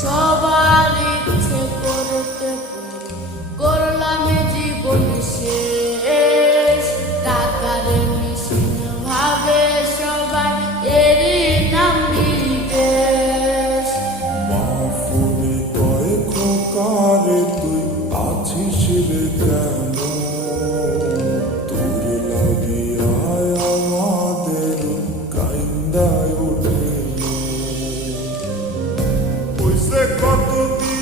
সবার ইচ্ছে করতে করলাম জীবন শেষ। টাকার মেশিন ভাবে সবাই, এরই নাম বিদেশ। মাহফুলি কয় খোকারে তুই আছিস রে কেন? তোর লাগিয়ায় আমাদের কাইন্দায় ওঠে। কইছে কতদিন